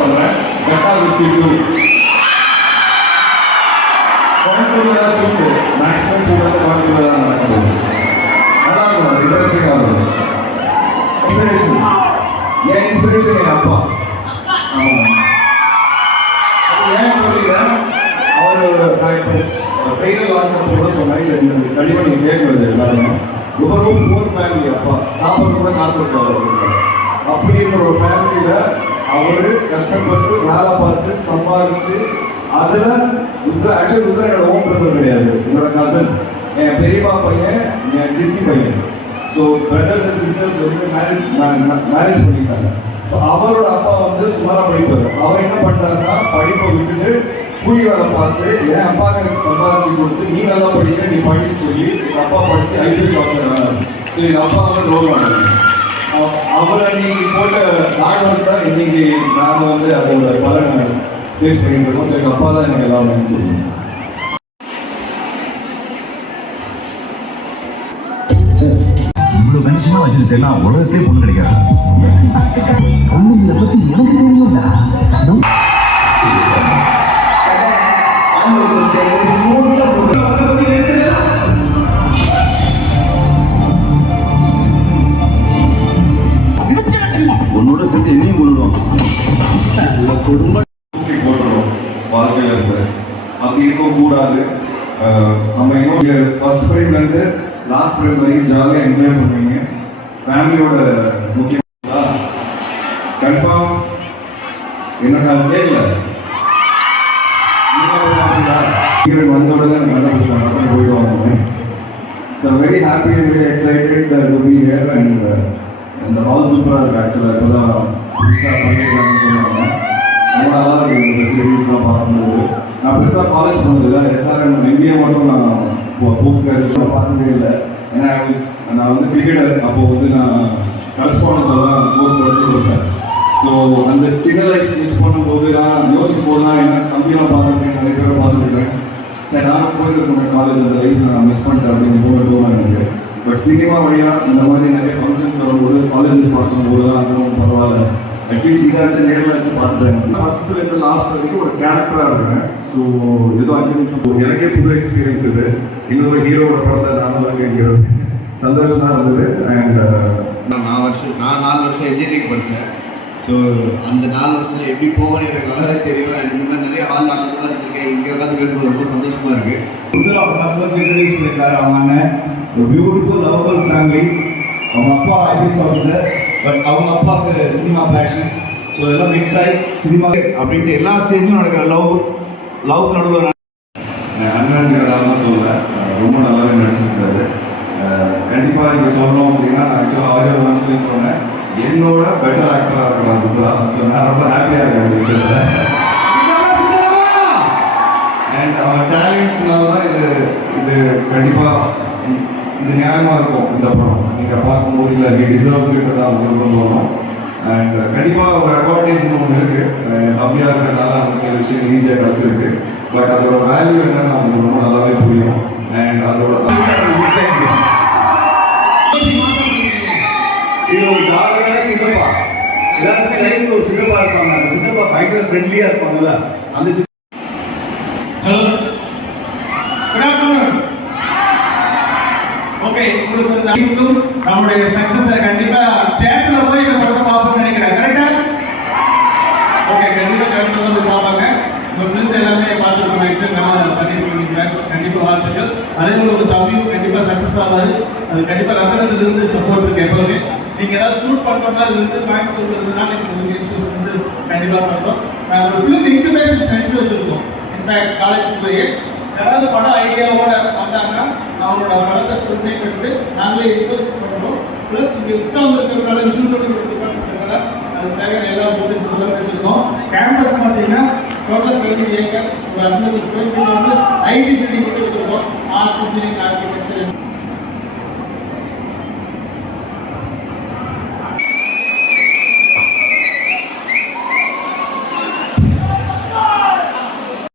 பண்ணுறேன். பெட்டா whisky two கோயம்புத்தூர்ல தான் ஷூட்டு. மேக்ஸிமம் ஷூட் வந்து கோயம்புத்தூர்ல தான் நடக்குது. நல்லா இருக்கும், இன்ட்ரெஸ்டிங்காக இருக்கும். இன்ஸ்பிரேஷன் என் இன்ஸ்பிரேஷன் என் அப்பா. ஆமாம், ஏன் சொல்லிக்கிறேன், அவர் நான் இப்போ ட்ரெயிலர் லான்ச் அப்போ கூட சொன்னேன், இல்லை கண்டிப்பாக நீங்கள் கேட்குறது எல்லாருமே ரொம்ப ரொம்ப போர் ஃபேமிலி. அப்பா சாப்பிட்றது கூட காசு இருக்காது. அப்படி இருக்கிற ஒரு ஃபேமிலியில் அவர் கஷ்டப்பட்டு வேலை பார்த்து சம்பாதிச்சு அதில் ஆக்சுவலி ருத்ரா என்னோட ஓன் பிரதர் கிடையாது, என்னோட கசன், என் பெரியப்பா பையன், என் சித்தி பையன். ஸோ பிரதர்ஸ் அண்ட் சிஸ்டர்ஸ் வந்து மேரேஜ் பண்ணிட்டாங்க. ஸோ அவரோட அப்பா வந்து சுமாராக படிப்பார். அவர் என்ன பண்ணுறாருன்னா படிப்பை விட்டுட்டு கூலி வேலை பார்த்து என் அப்பாவுக்கு எனக்கு சம்பாதிச்சு கொடுத்து நீ நல்லா படிக்கிற நீ படின்னு சொல்லி எங்கள் அப்பா படித்து ஐபிஎஸ் ஆஃபீஸர் ஆனார். ஸோ எங்கள் அப்பா வந்து ரோல் ஆனார். அவர் அன்னைக்கு போட்ட ஹார்ட் ஒர்க் தான் இன்னைக்கு நாங்கள் வந்து அதோட பலனை ஃபேஸ் பண்ணிட்டு இருக்கோம். ஸோ எங்கள் அப்பா தான் எனக்கு எல்லாமே சொல்லுவோம். இவ்வளவு கண்டிஷனா வச்சிருக்கேன்னா உலகத்தையே பொண்ணு கிடைக்காது. பொண்ணுங்களை பத்தி எனக்கு தெரியும்டா. உன்னோட சேர்த்து என்னையும் கொள்ளுவோம். குடும்பம் போட்டுறோம் வாழ்க்கையில் இருந்து. அப்படி இருக்கக்கூடாது. நம்ம இன்னும் ஃபர்ஸ்ட் ஃப்ரேம்லேருந்து லாஸ்ட் ஃப்ரேம் வரைக்கும் ஜாலியாக என்ஜாய் பண்ணுவீங்க. ஃபேமிலியோட முக்கியமாக கன்ஃபார்ம் எனக்கு அது கேட்கல. நீங்கள் வந்த உடனே எனக்கு நல்ல விஷயம் பசங்க போயிடுவாங்க. So very happy and very excited to be here. And இந்த ஹால் சூப்பராக இருக்குது. ஆக்சுவலாக இப்போ தான் புதுசாக பண்ணியிருக்காங்கன்னு சொன்னாங்க. ரொம்ப நல்லா இருக்குது இந்த ஃபெசிலிட்டிஸ்லாம் பார்க்கும்போது. நான் பெருசாக காலேஜ் போனதில்லை. எஸ்ஆர்எம் எம்பிஏ மட்டும் நான் போஸ்ட் கிராஜுவேஷன் பார்த்ததே இல்லை. ஏன்னா நான் வந்து கிரிக்கெட்டர். அப்போது வந்து நான் கரஸ்பாண்டன்ஸாக தான் கோர்ஸ் படிச்சு கொடுத்தேன். ஸோ அந்த சின்ன லைஃப் மிஸ் பண்ணும்போது நான் யோசிக்கும் போது தான் என்ன தம்பியெல்லாம் பார்த்துருக்கேன், நிறைய பேரை பார்த்துருக்கேன். சரி நானும் போயிருக்கேன் காலேஜ், அந்த லைஃப் நான் மிஸ் பண்ணிட்டேன் அப்படின்னு தோணும் எனக்கு. பட் சினிமா வழியாக இந்த மாதிரி நிறைய ஃபங்க்ஷன்ஸ் வரும்போது காலேஜஸ் பார்க்கும்போது தான் அதுவும் பரவாயில்ல, அட்லீஸ்ட் இதாச்சும் நேரில் வச்சு பார்த்துட்டேன். ஃபர்ஸ்ட்லேருந்து லாஸ்ட் வரைக்கும் ஒரு கேரக்டராக இருக்கேன். ஸோ ஏதோ 5 நிமிஷம் எனக்கே புது எக்ஸ்பீரியன்ஸ் இது. இன்னொரு ஹீரோட படத்தை நானும் இருக்கேன், சந்தோஷமாக இருந்தது. அண்ட் நான் 4 வருஷம் இன்ஜினியரிங் படித்தேன். ஸோ அந்த 4 வருஷத்தில் எப்படி போகணும்னு எனக்கு நல்லாவே தெரியும். அண்ட் இந்த மாதிரி நிறைய ஆள் நான் உட்காந்துருக்கேன், இங்கே உட்காந்து பேசும்போது ரொம்ப சந்தோஷமாக இருக்குது. முதல்ல அவங்க ஃபர்ஸ்ட் இன்ட்ரடியூஸ் பண்ணியிருக்காரு. அவங்க அண்ணன் ஒரு பியூட்டிஃபுல் லவபிள் ஃபேமிலி. அவங்க அப்பா ஐபிஎஸ் ஆஃபீஸர், பட் அவங்க அப்பாவுக்கு சினிமா பேஷன். ஸோ இதெல்லாம் மிக்ஸ் ஆகி சினிமா அப்படின்ட்டு எல்லா ஸ்டேஜ்லையும் நடக்கிற லவ் நடுவில் அண்ணன்கிறதாலாம் சொல்ல ரொம்ப நல்லாவே நடிச்சிருக்காரு. கண்டிப்பாக இங்கே சொல்லணும் அப்படின்னா ஆக்சுவலாக ஆடியோ லான்ச்லேயும் சொன்னேன், என்னோட பெட்டர் ஆக்டராக இருக்கிறான் ருத்ரா. ஸோ நான் ரொம்ப ஹாப்பியாக இருக்கேன் இந்த விஷயத்தில். அண்ட் அவன் டேலண்ட்னால தான் இது கண்டிப்பாக இது நியாயமாக இருக்கும். இந்த படம் நீங்கள் பார்க்கும்போது இல்லை ஹி டிசர்வ்ஸ் கிட்ட தான் உங்களுக்கு தோணும். அண்ட் கண்டிப்பாக ஒரு அட்வான்டேஜ்னு ஒன்று இருக்குது. கம்மியாக இருக்கிறதுனால அவங்க சில விஷயம் ஈஸியாக கிடச்சிருக்கு. பட் அதோட வேல்யூ என்னன்னு அவங்களுக்கு ரொம்ப நல்லாவே புரியும். அண்ட் அதோட இது ஒரு ஜாலியான சின்னப்பா. எல்லாருமே லைஃப்ல ஒரு சின்னப்பா இருப்பாங்க. அந்த சின்னப்பா பயங்கர ஃப்ரெண்ட்லியா இருப்பாங்கல்ல, அந்த ஹலோ, குட் ஆஃப்டர்நூன். ஓகே, உங்களுக்கு வந்து நம்மளுடைய சக்சஸை கண்டிப்பா தியேட்டர்ல போய் இந்த படத்தை பார்ப்போம்னு நினைக்கிறேன். கரெக்டா? ஓகே, கண்டிப்பா தியேட்டர்ல போய் பார்ப்பாங்க. உங்க ஃப்ரெண்ட்ஸ் எல்லாமே பார்த்துருக்கோம், நான் பண்ணிருக்கேன். கண்டிப்பா வாழ்த்துக்கள். அதே போல ஒரு தம்பியும் கண்டிப்பா சக்சஸ் ஆவாரு. அது கண்டிப்பா ரத்தனத்துல இருந்து சப்போர்ட் இருக்கு எப்பவுமே. நீங்க ஏதாவது ஷூட் பண்றதா இருந்து கோயம்புத்தூர்ல இருந்ததுனா நீங்க சொல்லுங்க, இன்சூரன்ஸ் வந்து கண்டிப்பா பண்றோம். நாங்கள் ஒரு ஃபிலிம் இன்குபேஷன் சென்டர் வச்சிருக்கோம். இன்ஃபேக்ட் காலேஜ் போய் யாராவது படம் ஐடியாவோட வந்தாங்கன்னா அவங்களோட படத்தை ஸ்கிரிப்ட் பண்ணிட்டு நாங்களே இன்வெஸ்ட் பண்ணுறோம். ப்ளஸ் இங்கே இன்ஸ்டால் இருக்கிறதுனால இன்சூரன்ஸ் டிபார்ட்மெண்ட்னால அது தேவையான எல்லா ப்ரொசஸ் வச்சிருக்கோம். கேம்பஸ் பார்த்தீங்கன்னா டோட்டல் 70 ஏக்கர், ஒரு 50 ஸ்கொயர் ஃபீட் வந்து ஐடி பில்டிங் மட்டும் வச்சிருக்கோம். Arts, engineering, architecture